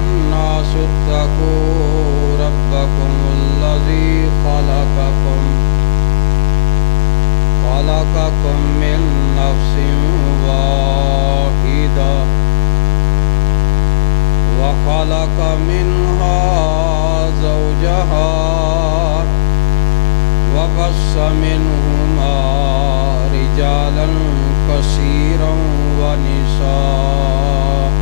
الناس اتقوا ربكم الذي خلقكم من نفس واحدة وخلق منها زوجها وبث منهما رجالا كثيرا ونساء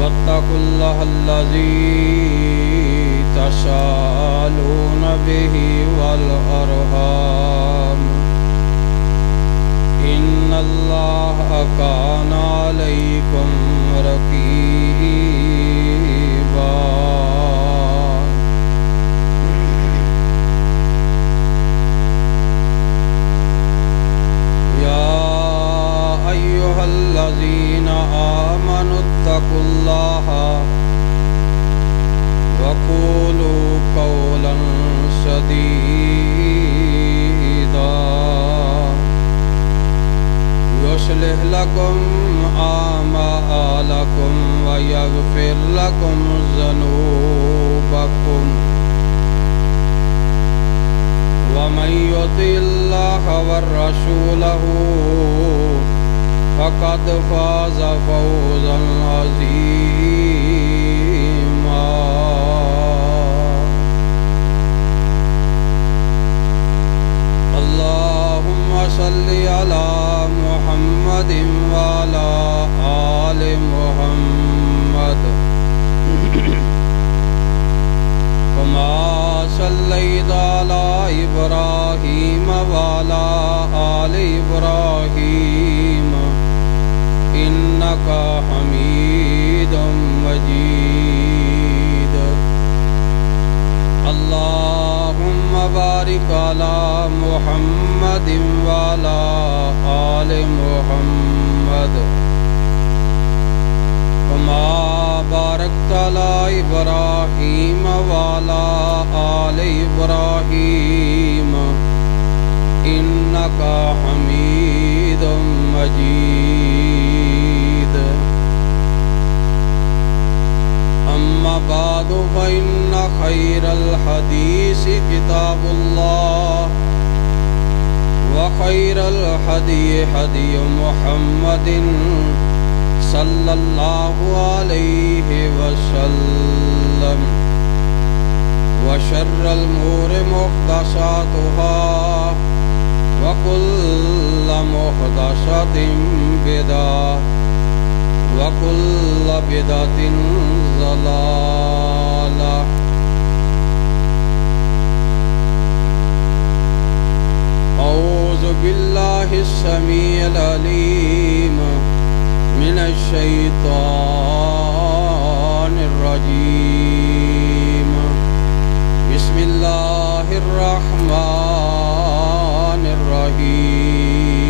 واتقوا الله الذي تساءلون به والأرحام إن الله كان عليكم رقيبا يا أيها الذين آمنوا اتقوا الله وقولوا قولا سديدا يصلح لكم أعمالكم ويغفر لكم ذنوبكم ومن يطع الله ورسوله فقد فاز فوزا عظيما اللهم صل على محمد وعلى آل محمد كما صليت على إبراهيم وعلى آل إبراهيم إنك حميد مجيد اللهم بارك على محمد وعلى آل محمد كما باركت على إبراهيم وعلى آل إبراهيم إنك حميد مجيد أما بعد فإن خير الحديث كتاب الله وخير الهدي هدي محمد صلى الله عليه وسلم وشر الأمور محدثاتها وكل محدثة بدعة وكل بدعة ضلالة أعوذ بالله السميع العليم من الشيطان الرجيم بسم الله الرحمن الرحيم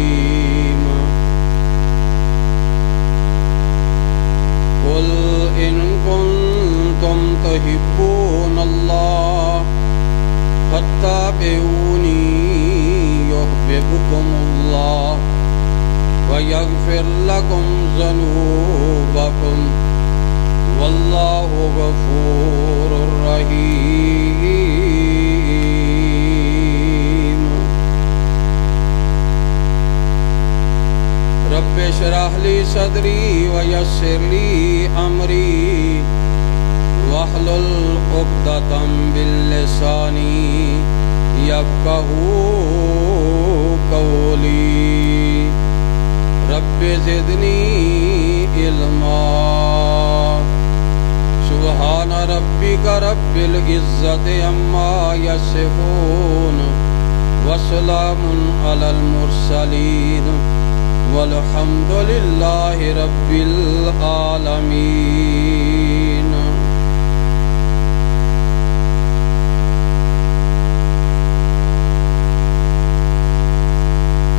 قل إن كنتم تحبون الله فاتبعوني يحببكم الله ويغفر لكم ذنوبكم والله غفور رحيم رب اشرح لي صدري ويسر لي أمري واحلل عقدة من لساني يفقهوا قولي رب زدني علما سبحان ربك رب العزة عما يصفون وسلام على المرسلين والحمد لله رب العالمين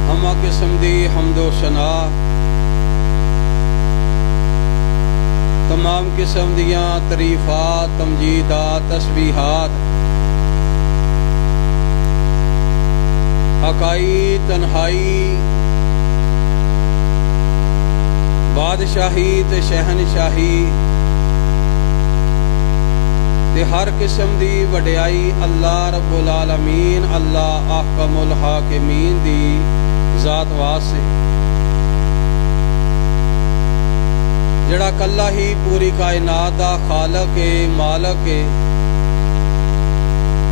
ہمہ قسم دی حمد و ثنا تمام قسم دیاں تعریفات تمجیدات تسبیحات اکائی تنہائی بادشاہی تے شہنشاہی تے ہر قسم دی وڈیائی اللہ رب العالمین اللہ احکم الحاکمین دی ذات واسطے جڑا کلا ہی پوری کائنات دا خالق ہے، مالک ہے،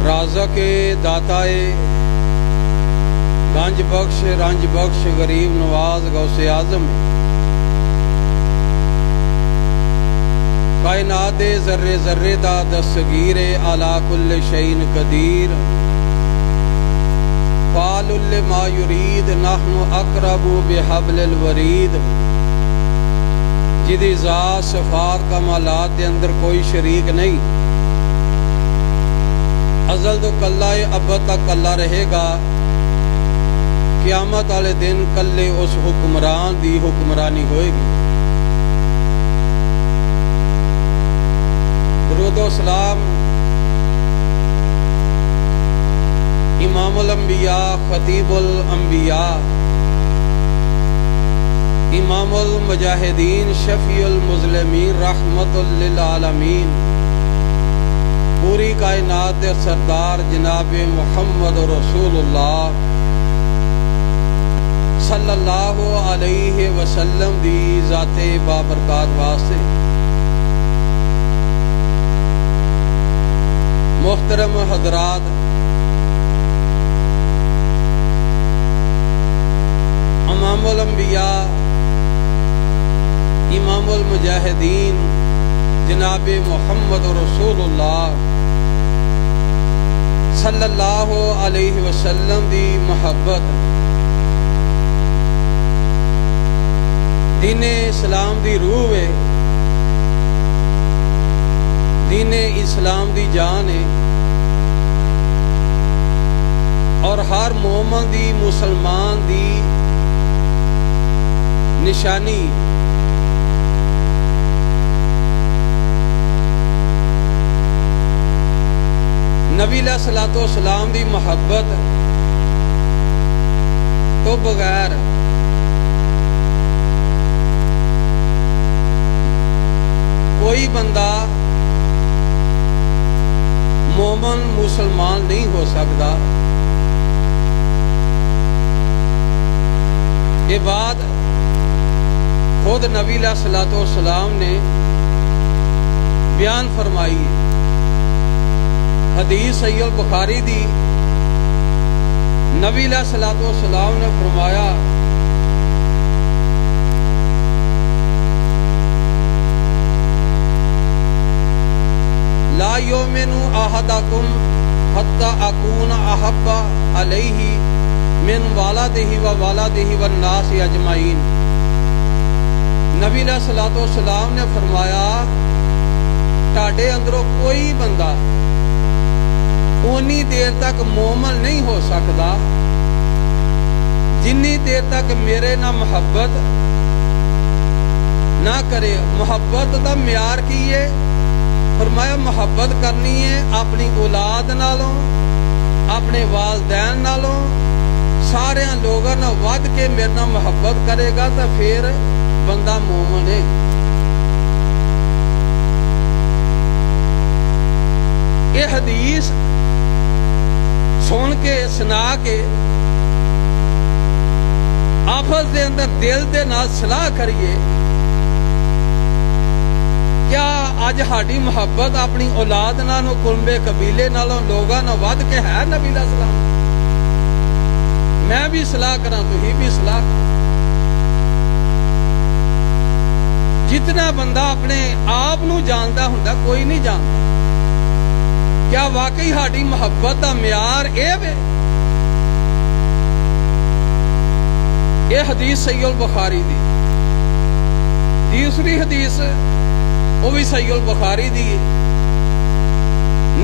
رازق ہے، داتا ہے، گنج بخش رنج بخش غریب نواز غوث اعظم ہے۔ کائنات دے ذرے ذرے دا دستگیر علی کل شیء قدیر، فعال لما یرید نحن اقرب بحبل الورید، جدی ذات صفات کمالات دے اندر کوئی شریک نہیں، ازل تو کلا ہے، ابد تک کلا رہے گا، قیامت والے دن کلے اس حکمران دی حکمرانی ہوئے گی۔ درود و سلام امام الانبیاء خطیب الانبیاء امام المجاہدین شفیع المظلمین رحمت للعالمین پوری کائنات دے سردار جناب محمد رسول اللہ صلی اللہ علیہ وسلم دی ذات بابرکات واسطے محترم حضرات، امام الانبیاء امام المجاہدین جناب محمد رسول اللہ صلی اللہ علیہ وسلم دی محبت دین اسلام دی روح ہے، دین اسلام دی جان ہے، اور ہر مومن دی مسلمان دی نشانی نبی علیہ الصلوۃ والسلام دی محبت تو بغیر کوئی بندہ مومن مسلمان نہیں ہو سکتا۔ یہ بات خود نبی علیہ الصلوۃ والسلام نے بیان فرمائی ہے۔ حدیث صحیح البخاری دی نبی علیہ الصلوۃ والسلام نے فرمایا لا یؤمن احدکم حتی اکون احب علیہ من والدہ و والدہ والناس اجمعین۔ نبی علیہ الصلوۃ والسلام نے فرمایا تہاڈے اندروں کوئی بندہ اونی دیر تک مومن نہیں ہو سکتا جنی دیر تک میرے نہ محبت نہ کرے۔ محبت دا معیار کی ہے؟ فرمایا محبت کرنی ہے اپنی اولاد نالوں، اپنے والدین نالوں، سارے لوگوں نال ود کے میرے نال محبت کرے گا تو پھر بندہ مومن ہے۔ یہ حدیث سن کے سنا کے آپس دے اندر دل دے نال صلاح کریے، کیا اج ہاڈی محبت اپنی اولاد نالوں، کنبے قبیلے نالوں، لوگاں نال ود کے ہے؟ نبی علیہ السلام میں بھی صلاح کراں، تسی بھی صلاح کرو۔ جتنا بندہ اپنے آپ نو جاندا ہوندا کوئی نہیں جاندا۔ کیا واقعی ہاڈی محبت دا معیار اے وے؟ یہ حدیث صحیح البخاری دی۔ دوسری حدیث وہ بھی صحیح البخاری دی۔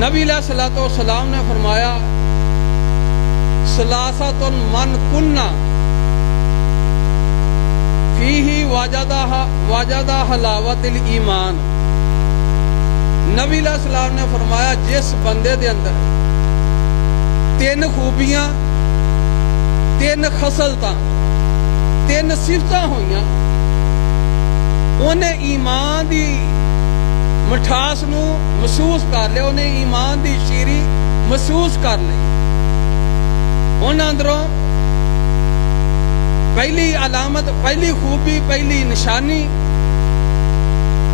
نبی علیہ الصلوۃ والسلام نے فرمایا ثلاثۃ من کنا فیہ وجد حلاوت الایمان۔ نبی علیہ السلام نے فرمایا جس بندے دے اندر تین خوبیاں، تین خصلتاں، تین صفتاں ہوئیاں، ਉਹਨੇ ਈਮਾਨ ਦੀ ਮਿਠਾਸ ਨੂੰ ਮਹਿਸੂਸ ਕਰ ਲਿਆ, ਉਹਨੇ ਈਮਾਨ ਦੀ ਸ਼ੀਰੀ ਮਹਿਸੂਸ ਕਰ ਲਈ। ਉਹਨਾਂ ਅੰਦਰੋਂ ਪਹਿਲੀ ਅਲਾਮਤ, ਪਹਿਲੀ ਖੂਬੀ, ਪਹਿਲੀ ਨਿਸ਼ਾਨੀ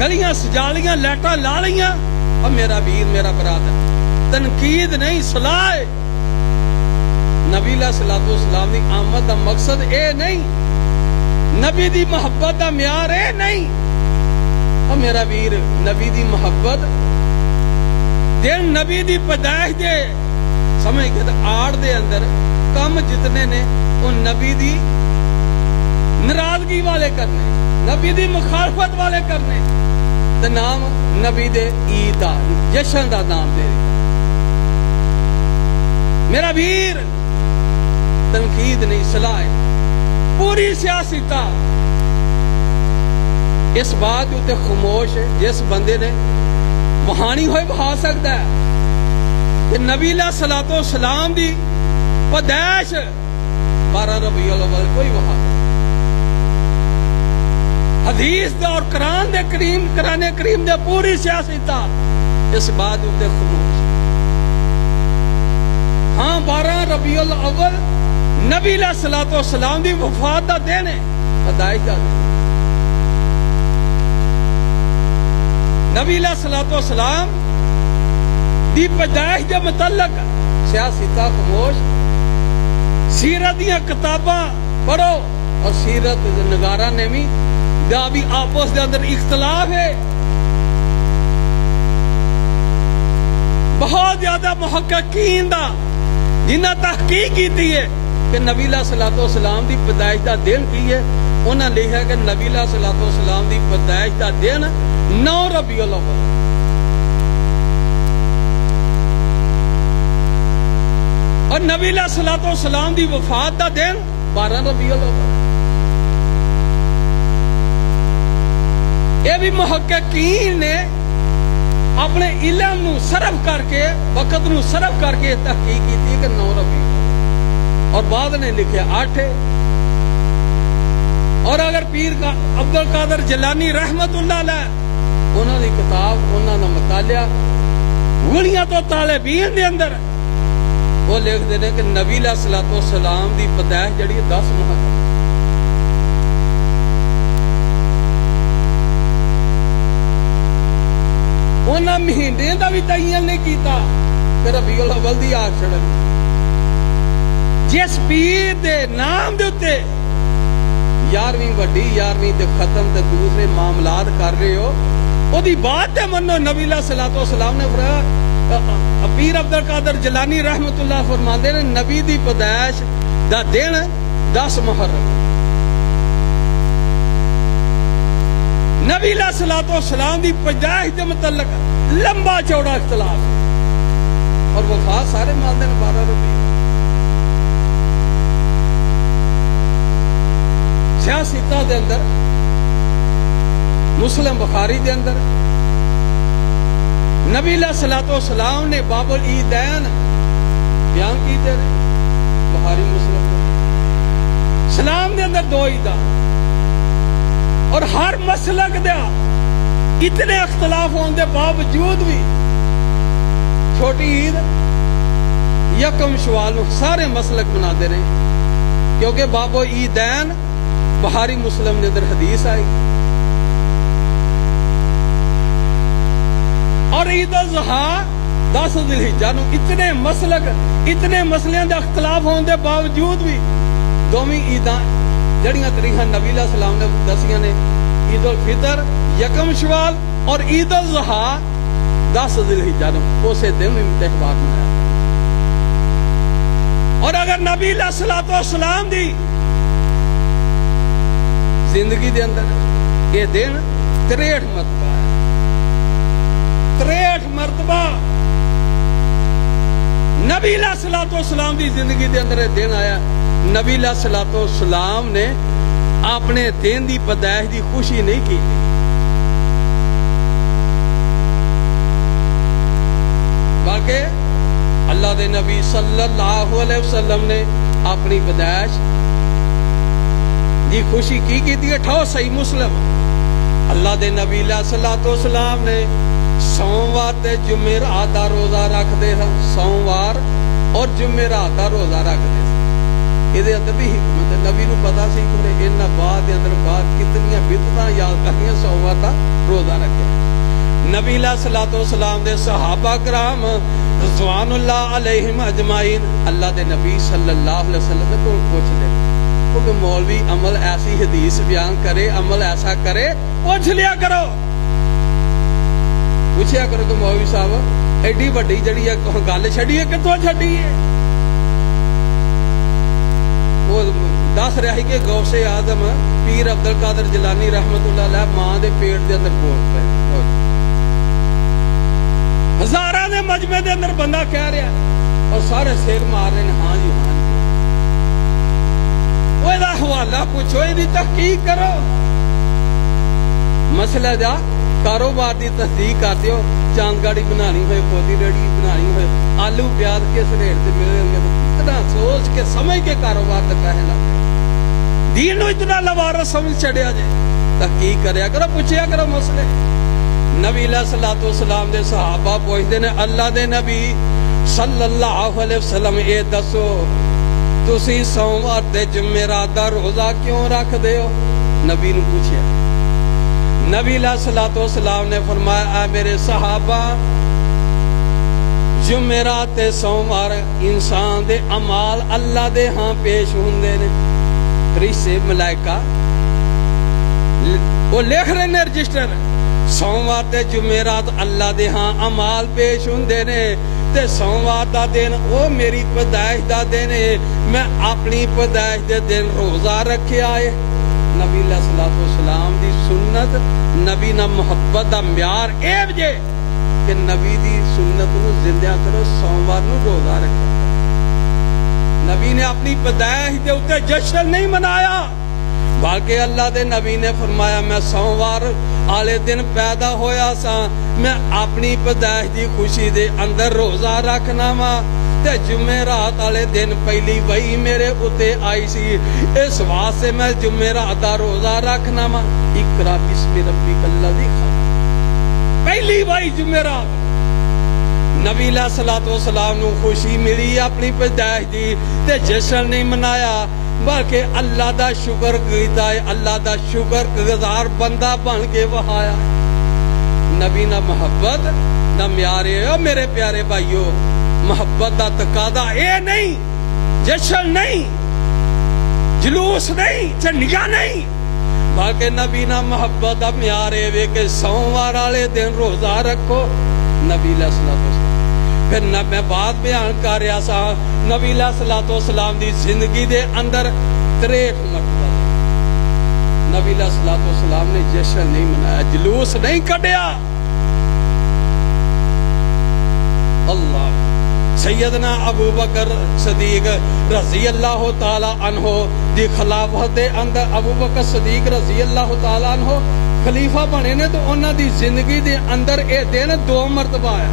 گلیاں سجا لیاں لائٹاں لا لیاں اور میرا ویر میرا برادر تنقید نہیں صلاح ہے نبی علیہ الصلوۃ والسلام دی آمد دا مقصد اے نہیں نبی دی محبت دا معیار اے نہیں اور میرا ویر نبی دی محبت دن نبی دی پیدائش دے سمجھ کے آڑ دے اندر کم جتنے نے وہ نبی دی ناراضگی والے کرنے نبی دی مخالفت والے کرنے تے نام نبی دے عید دا جشن دا نام دے میرا ویر تنقید نہیں صلاح ہے پوری سیاستہ اس بات تے خاموش ہے جس بندے نے وہانی ہوئے بہا سکتا ہے کہ نبی علیہ الصلوۃ والسلام دی پیدائش 12 ربیع الاول کوئی بہا حدیث دا اور قرآن دے کریم دے پوری سیاستہ اس بات تے خاموش ہاں 12 ربیع الاول نبی علیہ الصلوۃ والسلام دی وفات دا دن ہے پیدائش دا دن نبی علیہ الصلوۃ والسلام دی پیدائش دے متعلق سیاستہ خاموش سیرت دیاں کتاباں پڑھو اور سیرت نگاراں نے بھی آپس دے اندر اختلاف ہے بہت زیادہ محققین دا جنہاں تحقیق کیتی ہے کہ نبی علیہ الصلوۃ والسلام دی پیدائش دا دن کی ہے انہاں لکھا کہ نبی علیہ الصلوۃ والسلام دی پیدائش دا دن 9 ربیع الاول اور نبی علیہ الصلوۃ والسلام دی وفات دا دن 12 ربیع الاول یہ بھی محققین نے اپنے علم نو صرف کر کے وقت نو صرف کر کے تحقیق کی کہ 9 ربیع اور بعد نے لکھے 8 اور اگر پیر کا عبد القادر جیلانی رحمت اللہ علیہ انہوں نے کتاب انہوں نے مطالعہ گولیاں تو طالبین دے اندر وہ لکھ دے کہ نبی علیہ الصلوۃ والسلام دی پیدائش جڑی 10 محرم انہاں مہینے دا بھی تعین نہیں کیتا کہ ربیع الاول دی آ چڑھن جس پیر دے نام دے اتے 11ویں وڈی 11ویں دے ختم تے دوسرے معاملات کر رہے ہو او دی بات تے منو نبی علیہ الصلوۃ والسلام نے فرمایا پیر عبد القادر جیلانی رحمت اللہ فرماندے نے نبی دی پیدائش دا دن 10 محرم نبی علیہ الصلوۃ والسلام دی پیدائش دے متعلق لمبا چوڑا اختلاف اور وفات سارے مانتے ہیں 12 ربیع سیاستہ دے اندر مسلم بخاری دے اندر نبی علیہ الصلوۃ والسلام نے باب العیدین بیان کی دے بخاری مسلم اسلام دے اندر 2 عیداں اور ہر مسلک دے اتنے اختلاف ہونے دے باوجود بھی چھوٹی عید یکم شوال میں سارے مسلک بنا دے رہے کیونکہ باب العیدین بخاری مسلم دے اندر حدیث آئی اور عید الاضحیٰ 10 ذی الحجہ نو اتنے مسئلے دے اختلاف ہونے دے باوجود بھی دوویں عیداں جڑیاں تاریخاں نبی علیہ السلام نے دسیاں نے عید الفطر یکم شوال اور عید الاضحیٰ 10 ذی الحجہ نو اسے دن بھی تہوار منایا اور اگر نبی علیہ الصلوۃ والسلام دی زندگی دے اندر یہ دن 63 مرتبہ ہے 63 مرتبہ نبی علیہ الصلوۃ والسلام دی زندگی دے اندر یہ دن آیا نبی علیہ الصلوۃ والسلام نے اپنے دن دی پیدائش دی خوشی نہیں کی بلکہ اللہ دے نبی صلی اللہ علیہ وسلم نے اپنی پیدائش دی خوشی کی تھی اٹھاؤ صحیح مسلم اللہ دے نبی علیہ الصلوۃ والسلام نے سوموار تے جمعرات دا روزہ رکھ دے سن سوموار اور جمعرات دا روزہ رکھ دے سن یہ اندر بھی حکمت نبی نو پتا سی کہ انہاں بعد دے اندر بعد کتنی بدعتاں یاد کرنیاں سوموار دا روزہ رکھیا. نبی علیہ الصلوۃ والسلام دے صحابہ کرام رضوان اللہ علیہم اجمعین اللہ دے نبی صلی اللہ علیہ وسلم دے کول پوچھ لے کہ مولوی عمل ایسی حدیث بیان کرے, عمل ایسا کرے, پوچھ لیا کرو, پوچھیا کرو کہ مولوی صاحب ایڈی وڈی جڑی ہے گل چھڈی ہے کتوں چھڈی ہے. وہ دس رہا ہے کہ غوث اعظم پیر عبد القادر جیلانی رحمت اللہ علیہ ماں دے پیٹ دے اندر بول پے, ہزاراں دے مجمع دے اندر بندہ کہہ رہا ہے اور سارے سیر مار رہے ہیں ہاں جی ہاں جی. وہ دا حوالہ پوچھو, یہ تحقیق کرو, مسئلہ دا کاروبار دی تصدیق کرتے ہو. چاند گاڑی بنانی ہوئے, پودی ریڑھی بنانی ہوئے, آلو پیاز کس ریٹ سے ملے گے, اتنا سوچ کے سمجھ کے کاروبار تک کہنے لگے. دین نو اتنا لوارس سمجھ چڑھیا جائے, تحقیق کریا کرو, پوچھیا کرو مسئلے. نبی علیہ الصلوۃ والسلام دے صحابہ پوچھتے ہیں اللہ دے نبی صلی اللہ علیہ وسلم اے دسو تسی سوموار تے جمعرات دا روزہ کیوں رکھ دے ہو؟ نبی نے پوچھا. نبی علیہ الصلوۃ والسلام نے فرمایا اے میرے صحابہ جمعرات تے سوموار انسان دے اعمال اللہ دے ہاں پیش ہوندے نے, فرشتے ملائکہ وہ لکھ رہے نے رجسٹر, سوموار تے جمعرات اللہ دے ہاں اعمال پیش ہوندے نے تے سوموار دا دن او میری پیدائش دا دن ہے, میں اپنی پیدائش دے دن روزہ رکھیا ہے. نبی علیہ الصلوۃ والسلام دی سنت, نبی نہ محبت دا معیار اے وجے کہ نبی دی سنت نو زندہ کرو, سوموار نو روزہ رکھو. نبی نے اپنی پیدائش دے اوتے جشن نہیں منایا بلکہ اللہ دے نبی نے فرمایا میں سوموار آلے دن پیدا ہویا سا, میں اپنی پیدائش دی خوشی دے اندر روزہ رکھنا وا تے جمعرات آلے دن پہلی وحی میرے اتے آئی سی, اس واسطے میں جمعرات دا روزہ رکھنا وا. اقرا بسم ربک الذی خلق, پہلی وحی جمعرات. نبی علیہ الصلوۃ والسلام نو خوشی ملی اپنی پیدائش دی تے جشن نہیں منایا بلکہ اللہ دا شکر کیتا ہے, اللہ دا شکر گزار بندہ بن کے وہایا. نبی نہ محبت نہ معیار ہے. میرے پیارے بھائیو, محبت دا تقاضا اے نہیں, جشن نہیں, جلوس نہیں, چنڈیاں نہیں, بلکہ نبی نہ محبت دا معیار ہے کہ سوموار والے دن روزہ رکھو. نبی علیہ الصلوۃ والسلام پھر میں بات بیان کر رہا سا, نبی علیہ الصلوۃ والسلام دی زندگی دے اندر 63 مرتبہ نبی علیہ الصلوۃ والسلام نے جشن نہیں منایا, جلوس نہیں کڈیا. اللہ سیدنا ابو بکر صدیق رضی اللہ تعالی عنہ دی خلافت دے اندر ابو بکر صدیق رضی اللہ تعالی عنہ خلیفہ بنے نے تو انہاں دی زندگی دے اندر اے دن 2 مرتبہ آیا.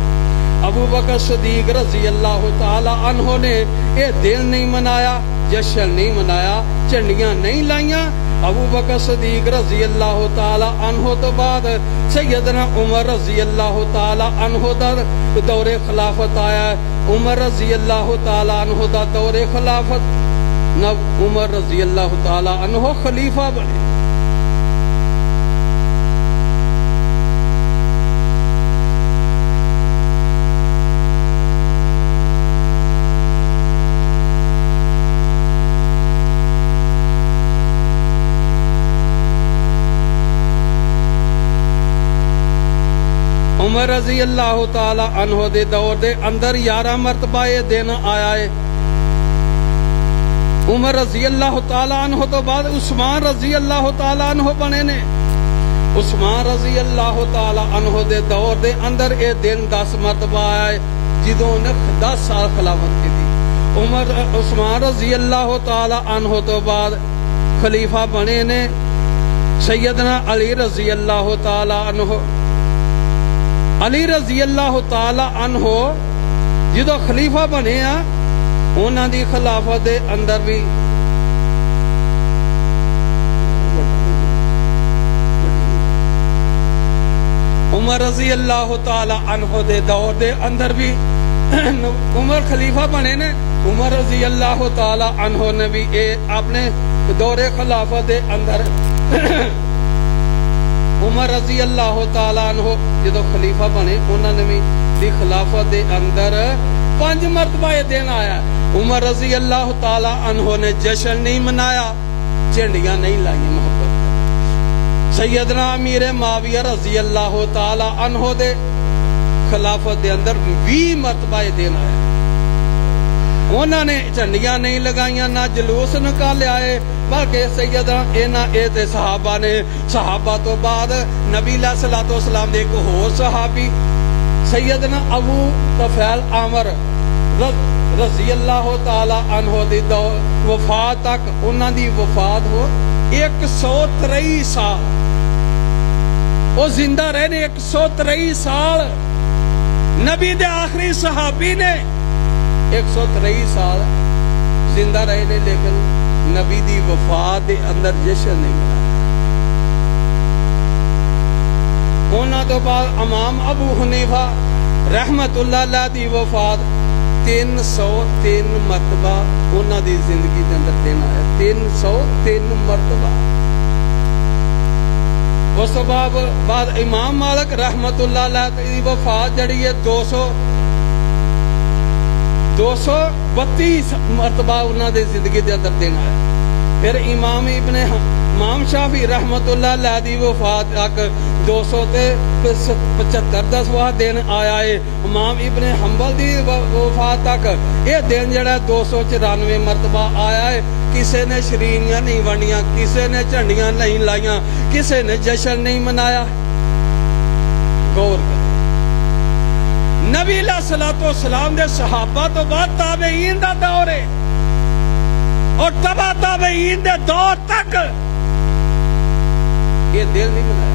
ابو بکر صدیق رضی اللہ تعالی عنہ نے اے دن نہیں منایا, جشن نہیں منایا, چنڈیاں نہیں لائیاں. ابو بکر صدیق رضی اللہ تعالی عنہ تو بعد سیدنا عمر رضی اللہ تعالی عنہ دا دور خلافت آیا. عمر رضی اللہ تعالی عنہ دا دور خلافت, نہ عمر رضی اللہ تعالی عنہ خلیفہ بنے. عمر رضی اللہ تعالی عنہ دے دور دے اندر 11 مرتبہ یہ دن آیا ہے. عمر رضی اللہ تعالی عنہ تو بعد عثمان رضی اللہ تعالی عنہ بنے نے. عثمان رضی اللہ تعالی عنہ دے دور دے اندر یہ دن 10 مرتبہ آیا ہے جدوں نے 10 سال خلافت کی تھی. عثمان رضی اللہ تعالی عنہ تو بعد خلیفہ بنے نے سیدنا علی رضی اللہ تعالی عنہ. علی رضی اللہ تعالی عنہ جدو خلیفہ بنے آ انہاں دی خلافت دے اندر بھی عمر رضی اللہ تعالی عنہ دے دور دے اندر بھی عمر خلیفہ بنے نے. عمر رضی اللہ تعالی عنہ نے بھی اپنے دور خلافت دے اندر عمر رضی اللہ تعالیٰ عنہ جدو خلیفہ بنے انہوں نے بھی خلافت دے اندر 5 مرتبہ یہ دن آیا. عمر رضی اللہ تعالیٰ عنہ نے جشن نہیں منایا, جھنڈیاں نہیں لائی محبت. سیدنا امیر معاویہ رضی اللہ تعالیٰ عنہ دے خلافت دے اندر 20 مرتبہ یہ دن آیا. انہوں نے جھنڈیاں نہیں لگائیاں, نہ جلوس نکالیا ہے, بلکہ سیدنا اے صحابہ نے, صحابہ تو بعد نبی علیہ الصلوۃ والسلام دے ایک اور صحابی سیدنا ابو طفیل عامر رضی اللہ تعالی عنہ دی وفات تک, انہاں دی وفات ہو 123 سال, وہ زندہ رہنے 123 سال. نبی دے آخری صحابی نے 123 سال زندہ رہے نے, لیکن نبی دی وفات دے اندر جشن نہیں منایا. انہاں تو بعد امام ابو حنیفہ رحمت اللہ علیہ دی وفات 303 مرتبہ انہاں دی زندگی دے اندر دن آیا, 303 مرتبہ. اس تو بعد امام مالک رحمت اللہ علیہ دی وفات جڑی ہے 232 مرتبہ انہاں دی زندگی دے اندر دن آیا. پھر امام شافعی رحمت اللہ علیہ دی وفات تک 275 دن آیا ہے. امام ابن حنبل دی وفات تک یہ دن جڑا 294 مرتبہ آیا ہے. کسے نے شرینیاں نہیں ونڈیاں, کسے نے جھنڈیاں نہیں لائیاں, کسے نے جشن نہیں منایا. غور کر, نبی علیہ الصلوۃ والسلام دے صحابہ تو بعد تابعین دا دور ہے, اور تبع تابعین دے دور تک یہ دل نہیں منایا.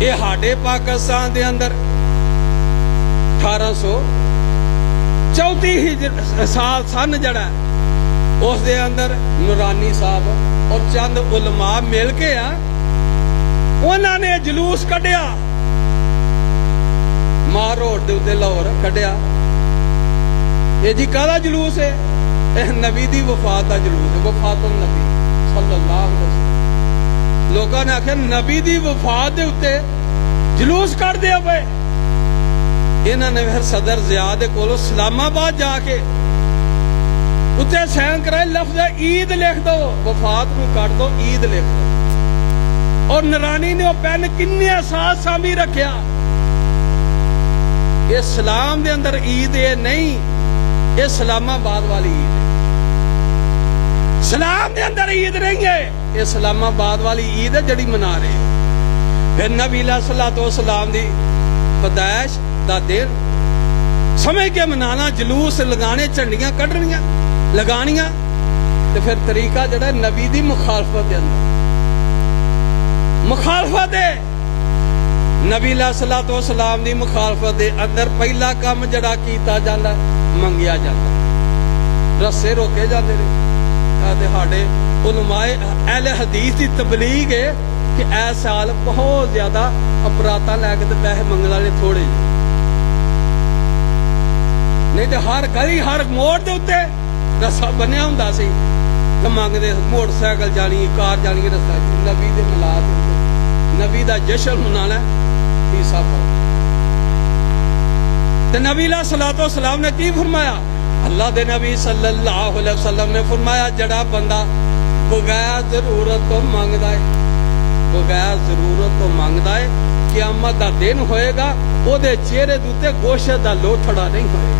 یہ ہاڈے پاکستان دے اندر 1834 سال سن جڑا ہے, اس دے اندر نورانی صاحب اور چند علماء مل کے انہوں نے جلوس کڈیا, مار روڈ دے اوتے لاہور کڈیا. یہ جی کالا جلوس ہے؟ نبی دی وفات دا جلوس ہے, وفات النبی صلی اللہ علیہ وسلم. لوگوں نے آخیا نبی دی وفات دے اوتے جلوس کر دیا پے. انہوں نے پھر صدر ضیاء دے کولو اسلام آباد جا کے اتنے سائن کرائے, لفظ عید لکھ دو, وفات کو کٹ دو, عید لکھ دو. اور نورانی نے وہ پین کنے سال سامی رکھیا. یہ اسلام دے اندر عید یہ نہیں, یہ اسلام آباد والی عید ہے. اسلام دے اندر عید نہیں ہے, یہ اسلام آباد والی عید ہے جڑی منا رہے. پھر نبی علیہ الصلوۃ والسلام دی پیدائش دا دن سمجھ کے منانا, جلوس لگانے, جھنڈیاں کڈنیاں لگانیاں, تو پھر طریقہ جڑا نبی دی مخالفت دے اندر, مخالفت ہے نبی علیہ الصلوۃ والسلام دی مخالفت دے اندر پہلا کام جڑا کیتا جاندا منگیا جاندا, رسے روکے جاندے نے. ہاڈے علماء اہل حدیث دی تبلیغ ہے کہ اے سال بہت زیادہ اپراتا لے کے پیسے منگنے والے تھوڑے, نہیں تو ہر گلی ہر موڑ دے اوتے رسا بنیا ہوندا سی کہ منگدے, موٹر سائیکل جانی, کار جانی, رسا. نبی دے ملاد نبی دا جشن منانا حصہ پاؤ. تے نبی علیہ الصلوۃ والسلام نے کی فرمایا؟ اللہ دے نبی صلی اللہ علیہ وسلم نے فرمایا جڑا بندہ بغیر ضرورت تو مانگدا ہے, بغیر ضرورت تو مانگدا ہے, قیامت دا دن ہوئے گا او دے چہرے دوتے گوشت دا لوتھڑا نہیں ہوئے گا.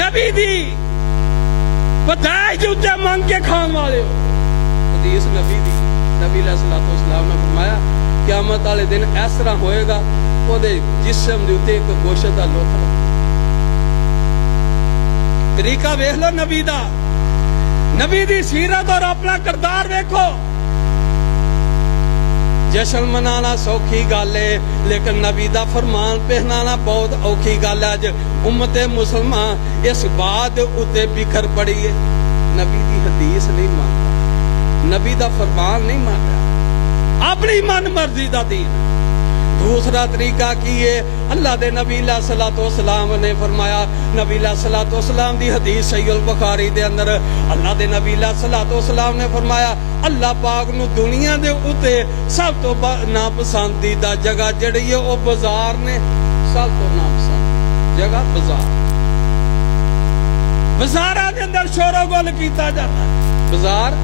نبی دی پیدائش تے مانگ کے کھان والے ہو. حدیث نبی دی, نبی علیہ الصلوۃ والسلام نے فرمایا قیامت والے دن اس طرح ہوئے گا او دے جسم دے اوتے ایک گوشت دا لوتھڑا. طریقہ ویکھ لو نبی دا, نبی دی سیرت اور اپنا کردار ویکھو. جشن منانا سوکھی گل ہے, لیکن نبی دا فرمان پہنانا بہت اوکھی گل ہے. اج امت مسلمان اس بات اتے بکھر پڑی ہے, نبی دی حدیث نہیں مانتا, نبی دا فرمان نہیں مانتا, اپنی من مرضی دا دین. دوسرا طریقہ کی ہے، اللہ دے نبی علیہ الصلوۃ والسلام نے فرمایا، نبی علیہ الصلوۃ والسلام دی حدیث صحیح البخاری دے اندر اللہ دے نبی علیہ الصلوۃ والسلام نے فرمایا، اللہ پاک نو دنیا دے اوتے سب تو ناپسندیدہ جگہ جڑی ہے وہ بازار نے، سب تو ناپسند جگہ بازار، بازاراں دے اندر شور و گل کیتا جاتا ہے، بازار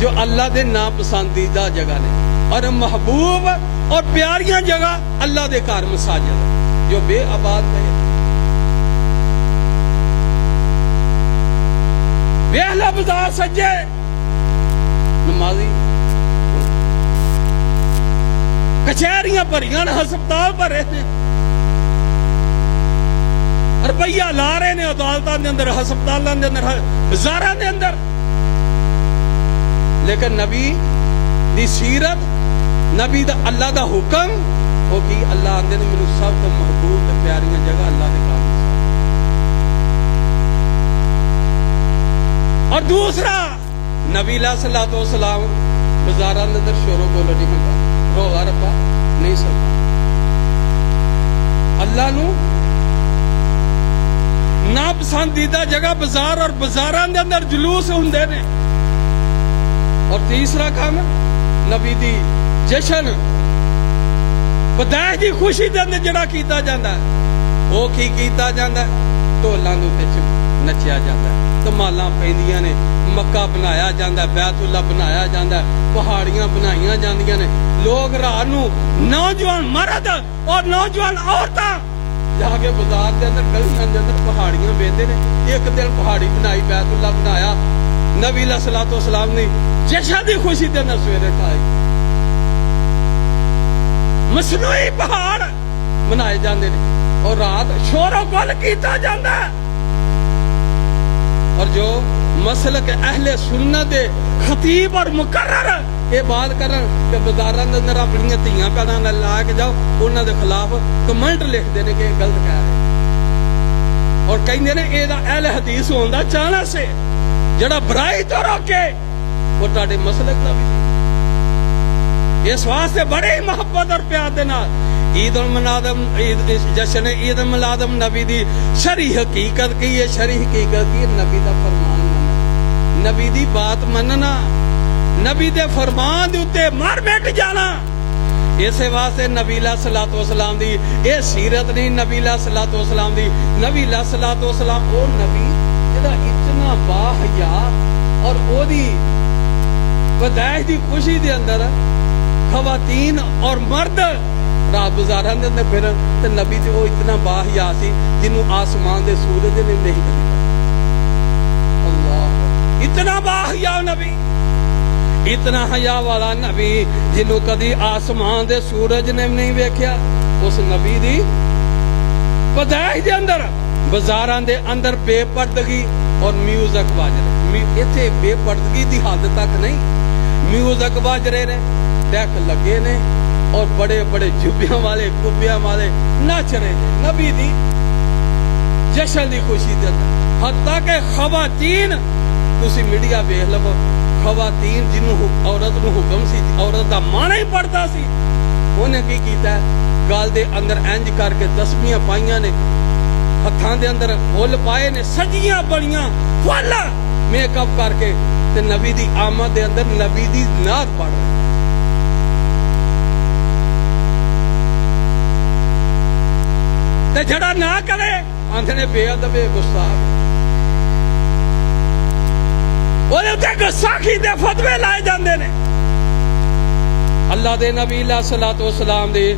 جو اللہ دے ناپسندیدہ جگہ نے، اور محبوب اور پیاریاں جگہ اللہ دے گھر مساجد جو بے آباد ہے، ویلا بازار سجے نمازی، کچہریاں بھریاں نے، ہسپتال بھرے نے، روپیہ لا رہے نے عدالتاں دے اندر، ہسپتالاں دے اندر، بازاراں دے اندر، لیکن نبی دی سیرت، نبی دا اللہ دا حکم وہ کی، اللہ آندے نے مینوں سب تو محبوب تے پیاریاں جگہ اللہ دے گھر مساجد، اور دوسرا نبی علیہ الصلوۃ والسلام بازاراں دے اندر شور و گل نہیں ہوندا، رولا ربا نہیں سکتا، اللہ نو ناپسندیدہ جگہ بازار، اور بازاراں دے اندر جلوس ہوندے نے، اور تیسرا کام نبی دی جشن پیدائش دی خوشی دے اندر جڑا کیتا جاندا ہے، وہ کی کیتا جاندا ہے، ڈھولاں دے تے نچیا جاندا ہے، دمالاں پیندیاں نے، مکہ بنایا جاندا ہے، بیت اللہ بنایا جاندا ہے، پہاڑیاں بنائیاں جاندیاں نے، لوگ رات نو نوجوان مرد اور نوجوان عورتاں جا کے بازار دے اندر گلیاں دے اندر پہاڑیاں بیندے نے، ایک دن پہاڑی بنائی، بیت اللہ بنایا، نبی علیہ الصلوۃ والسلام نے جشن دی خوشی دے اندر سویرے کھائی، مصنوعی پہاڑ بنائے جاندے نے، اور رات شور و گل کیتا جاندا ہے، اور جو مسلک اہل سنت دے خطیب اور مقرر یہ بات کرن کہ بازاراں دے اندر اپنی دھیاں پیڑاں نال لا کے جاؤ، انہاں دے خلاف کمنٹ لکھدے نے کہ یہ غلط کہہ رہے، اور کہندے نے اے دا اہل حدیث ہوندا چاہنا سے جڑا برائی تو روکے وہ تہاڈے مسلک دا بھی نہیں، اس واسطے بڑے محبت اور پیار دے نال عید المنادم، جشن عید المنادم نبی دی شرعی حقیقت کی ہے، شرعی حقیقت کی نبی دا فرمان مننا، نبی دی بات مننا، نبی دے فرمان دے اتے مر مٹ جانا، اسے واسطے نبی علیہ الصلوۃ والسلام دی اے سیرت نہیں، نبی علیہ الصلوۃ والسلام دی، نبی علیہ الصلوۃ والسلام او نبی جڑا اتنا با حیا اور او دی پیدائش دی خوشی دے اندر خواتین اور مرد رات بازاراں دے اندر پھرن تے نبی تے او اتنا با حیا سی جنوں آسمان دے سورج نے نہیں کبھی، اللہ اتنا با حیا نبی، اتنا حیا والا نبی جنوں کدی آسمان دے سورج نے نہیں ویکھیا، اس نبی دی پیدائش دے اندر بازاراں دے اندر بے پردگی اور میوزک بج رہے، ایتھے بے پردگی دی حد تک نہیں، میوزک بج رہے نے، ڈیک لگے نے، اور بڑے بڑے جبیاں والے کبیاں والے نچ رہے نے نبی دی جشن دی خوشی دے اندر، حتیٰ کہ خواتین تسی میڈیا ویکھ لو، خواتین جنوں عورت نو حکم سی، عورت دا مانا ہی پڑتا سی، انہیں کی کیتا ہے، گال دے اندر انج کر کے تسبیحاں پائیاں نے، ہتھاں دے اندر پھول پائے نے، سجیاں بڑیاں فل میک اپ کر کے تے نبی دی آمد دے اندر نبی دی نعت پڑھ رہے، تے جڑا نہ کرے آندے نے بے ادب گستاخ، وہ گستاخی دے فتوے لائے جاندے نے، اللہ دے نبی علیہ الصلوۃ والسلام دے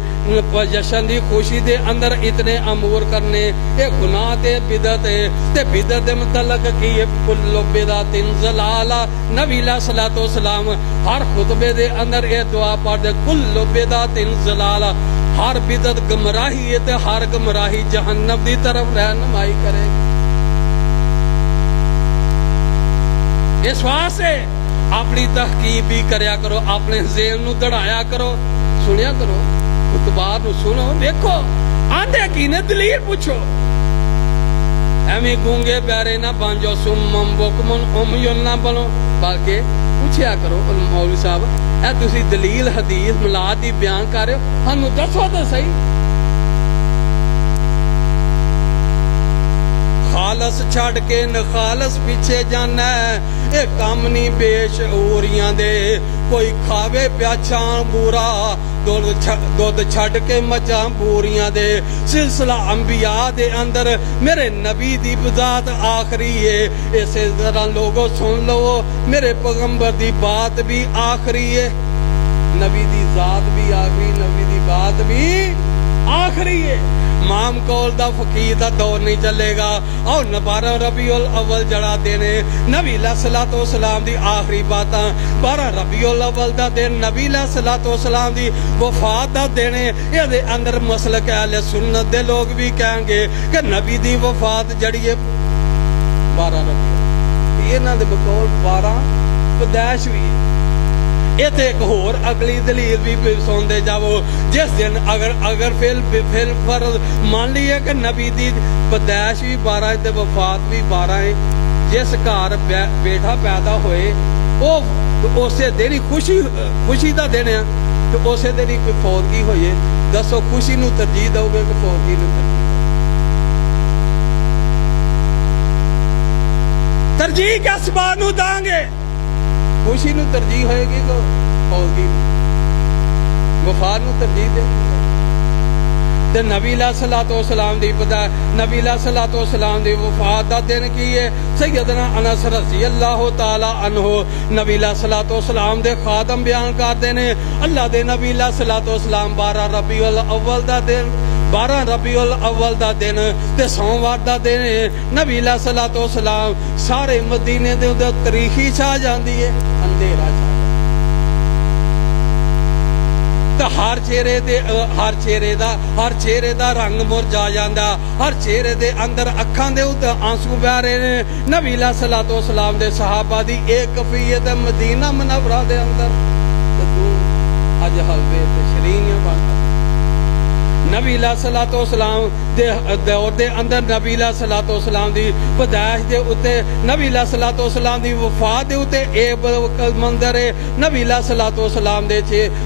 جشن دی خوشی دے اندر اتنے امور کرنے، اے گناہ تے بدعت ہے، تے بدعت دے متعلق کی کل بدعت ضلالہ، نبی علیہ الصلوۃ والسلام ہر خطبے دے اندر اے دعا پڑھ دے، کل بدعت ضلالہ، ہر بدعت گمراہی ہے تے ہر گمراہی جہنم دی طرف رہنمائی کرے گی، اس واسطے اپنی تحقیق بھی کریا کرو، اپنے ذہن نو دڑایا کرو، سنیا کرو، خطبات نو سنو، دیکھو آندے کی نے دلیر پوچھو، ایویں گونگے پیارے نہ بن جاؤ، سمم بکمن امیون نہ بنو، بلکہ پوچھیا کرو مولوی صاحب اے تسی دلیل حدیث ملاد دی بیان کر رہے ہو، ہمیں دسو تو صحیح۔ خالص چھڑ کے نخالص پیچھے جانا ہے، اے کام نہیں بے شعوریاں دے، کوئی کھاوے پیا چھان بورا، دودھ چھڑ کے مچاں بوریاں دے۔ سلسلہ انبیاء دے اندر میرے نبی دی بذات آخری ہے، اسے ذرا لوگوں سن لو، میرے پیغمبر دی بات بھی آخری ہے، نبی دی ذات بھی آخری، نبی دی بات بھی آخری ہے۔ امام کول دا فقیر دا دور نہیں چلے گا، اور 12 ربیع الاول جڑا دن ہے نبی علیہ الصلوۃ والسلام دی آخری باتاں، 12 ربیع الاول دا دن نبی علیہ الصلوۃ والسلام دی وفات دا دن ہے۔ یہ دے اندر مسلک اہل سنت دے لوگ بھی کہیں گے کہ نبی دی وفات جڑی ہے 12 ربیع، یہ نہ دے بقول 12 پیدائش بھی ہے۔ یہ تو ایک اور اگلی دلیل بھی سن دے جاؤ، جس دن اگر فی فرض مان لیے کہ نبی دی پیدائش بھی 12 ہے تے وفات بھی 12 ہے، جس گھر بیٹا پیدا ہوئے وہ اسے دن خوشی دا دن ہے، تو اسے دن ہی کوئی فوتگی ہوئی ہے، دسو خوشی نو ترجیح دو گے کہ فوتگی نو ترجیح کس بات نو دیں گے؟ خوشی نو ترجیح ہوئے گی تو فوتگی وفات نو ترجیح دے تے نبی علیہ الصلوۃ والسلام دی پتہ نبی علیہ الصلوۃ والسلام دی وفات دا دن کی ہے؟ سیدنا انس رضی اللہ تعالی عنہ نبی علیہ الصلوۃ والسلام دے خادم بیان کردے نے، اللہ دے نبی علیہ الصلوۃ والسلام 12 ربیع الاول دا دن 12 ربیع الاول دا دن تے سوموار دا دن نبی علیہ الصلوۃ والسلام سارے مدینے دے اندر تاریخی چھا جاندی ہے، اندھیرا چھا تو ہر چہرے دا رنگ مرجا جاندا، ہر چہرے دے اندر اکھاں دے اوتے آنسو بہ رہے نے۔ نبی علیہ الصلوۃ والسلام دے صحابہ دی ایک کفیت مدینہ منورہ دے اندر تے تو اج حلوے تے شرینیاں بن نبی علیہ الصلوۃ والسلام دے دور دے اندر نبی علیہ الصلوۃ والسلام دی پیدائش دے اوتے نبی علیہ الصلوۃ والسلام دی وفات دے اوتے اے منظر ہے، نبی علیہ الصلوۃ والسلام دے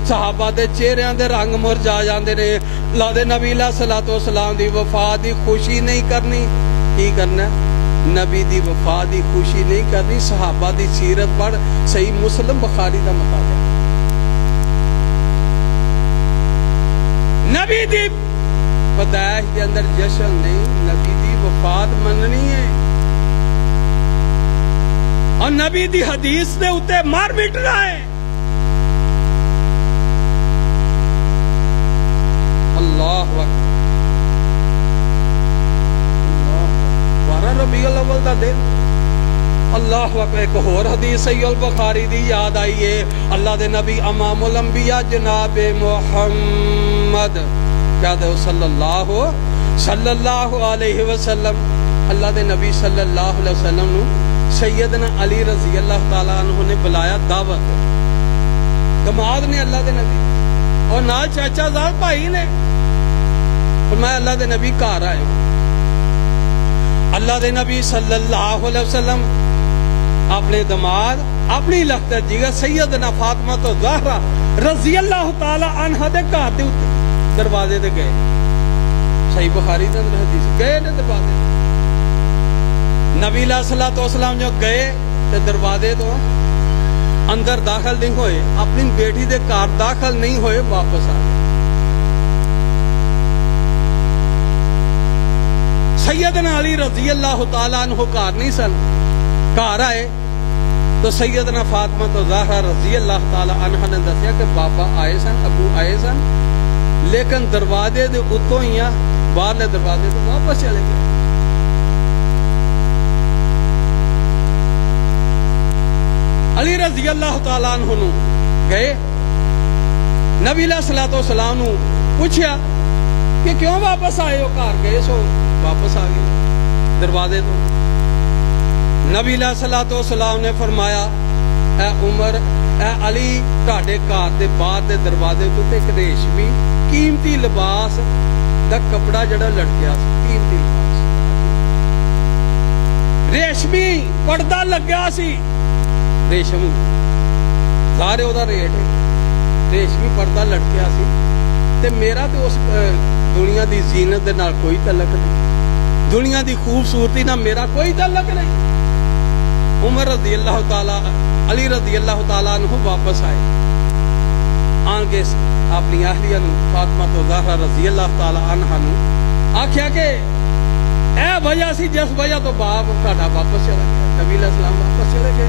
صحابہ دے چہریاں دے رنگ مرجا جاندے نے۔ اللہ دے نبی علیہ الصلوۃ والسلام دی وفات دی خوشی نہیں کرنی، کی کرنا؟ نبی دی وفات دی خوشی نہیں کرنی، صحابہ دی سیرت پڑھ، صحیح مسلم بخاری دا مطالعہ۔ نبی دی پیدائش کے اندر جشن نہیں، نبی دی وفات مننی ہے، اور نبی دی حدیث دے اوتے مار مٹنا ہے۔ اللہ اکبر، 12 ربیع الاول دا دن، اللہ اکبر۔ ایک اور حدیث صحیح البخاری دی یاد آئی ہے، اللہ دے نبی امام الانبیاء جناب محمد صلی اللہ علیہ وسلم، اللہ دے نبی صلی اللہ علیہ وسلم نو سیدنا علی رضی اللہ تعالیٰ عنہ نے بلایا دعوت، دماد نے اللہ دے نبی اور نال چاچا زاد بھائی نے، فرمایا اللہ دے نبی گھر آئے۔ اللہ دے نبی صلی اللہ علیہ وسلم اپنے دماد اپنی لختر جیگر سیدنا فاطمہ تو زہرا رضی اللہ تعالی عنہ دے گھر دے دروازے دے گئے، صحیح بخاری دے اندر حدیث گئے نے دروازے نبی علیہ الصلوۃ والسلام جو گئے تے دروازے تو اندر داخل نہیں ہوئے، اپنی بیٹی دے گھر داخل نہیں ہوئے، واپس آ گئے۔ سیدنا علی رضی اللہ تعالیٰ عنہ گھر نہیں سن، گھر آئے تو سیدنا فاطمہ تو زہرا رضی اللہ تعالیٰ عنہ نے دسیا کہ بابا آئے سن، ابو آئے سن، لیکن دروازے دے اتوں ہی باہرلے دروازے تو واپس چلے گئے۔ علی رضی اللہ تعالیٰ عنہ نو گئے، نبی علیہ الصلوۃ والسلام نو پوچھیا کہ کیوں واپس آئے ہو؟ گھر گئے سو واپس آ گئے دروازے تو۔ نبی علیہ الصلوۃ والسلام نے فرمایا اے عمر اے علی تہاڈے گھر دے باہر دے دروازے تو ایک ریشمی قیمتی لباس دا کپڑا جڑا لٹکیا سی، قیمتی لباس ریشمی پردہ لگیا سی، ریشم سارے او دا ریٹ ہے ਰੇਸ਼ਮੀ ਪਰਦਾ ਲਟਕਿਆ ਸੀ ਤੇ ਮੇਰਾ ਤੇ ਉਸ ਦੁਨੀਆ ਦੀ ਜ਼ੀਨਤ ਦੇ ਨਾਲ ਕੋਈ ਤਾਲੁਕ ਨਹੀਂ, ਦੁਨੀਆ ਦੀ ਖੂਬਸੂਰਤੀ ਨਾਲ ਮੇਰਾ ਕੋਈ ਤਾਲੁਕ ਨਹੀਂ। ਉਮਰ ਰਜ਼ੀ ਅੱਲਾਹ ਤਾਲਾ ਅਲੀ ਰਜ਼ੀ ਅੱਲਾਹ ਤਾਲਾ ਅਨਹੂ ਵਾਪਸ ਆਏ, ਆਣ ਕੇ ਆਪਣੀ ਅਹਲੀਆ ਨੂੰ ਫਾਤਮਾ ਤੋਂ ਜ਼ਾਹਰਾ ਰਜ਼ੀ ਅੱਲਾਹ ਤਾਲਾ ਅਨਹਾ ਨੂੰ ਆਖਿਆ ਕਿ ਇਹ ਵਜ੍ਹਾ ਸੀ ਜਿਸ ਵਜ੍ਹਾ ਤੋਂ ਬਾਪ ਤੁਹਾਡਾ ਵਾਪਸ ਚਲਾ ਗਿਆ, ਨਬੀ ਅਲੈਹਿਸ ਸਲਾਮ ਵਾਪਸ ਚਲੇ ਗਏ।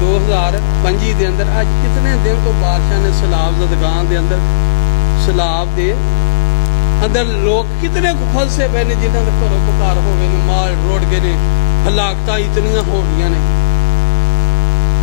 2025 ਦੇ ਅੰਦਰ ਅੱਜ ਕਿਤਨੇ ਦਿਨ ਤੋਂ ਬਾਦਸ਼ਾਹ ਨੇ ਸਲਾਬ ਜ਼ਦਗਾਨ ਦੇ ਅੰਦਰ ਸਲਾਬ ਦੇ ਅੰਦਰ ਲੋਕ ਕਿਤਨੇ ਫਲਸੇ ਪਏ ਨੇ, ਜਿਨ੍ਹਾਂ ਦੇ ਘਰੋਂ ਘਰ ਹੋ ਗਏ ਨੇ, ਮਾਲ ਰੋੜ ਗਏ ਨੇ, ਹਲਾਕਤਾਂ ਇਤਨੀਆਂ ਹੋ ਗਈਆਂ ਨੇ।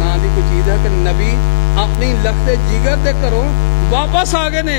ਨਾਂ ਦੀ ਕੋਈ ਚੀਜ਼ ਹੈ ਕਿ ਨਬੀ ਆਪਣੀ ਲਖਤੇ ਜਿਗਰ ਦੇ ਘਰੋਂ ਵਾਪਸ ਆ ਗਏ ਨੇ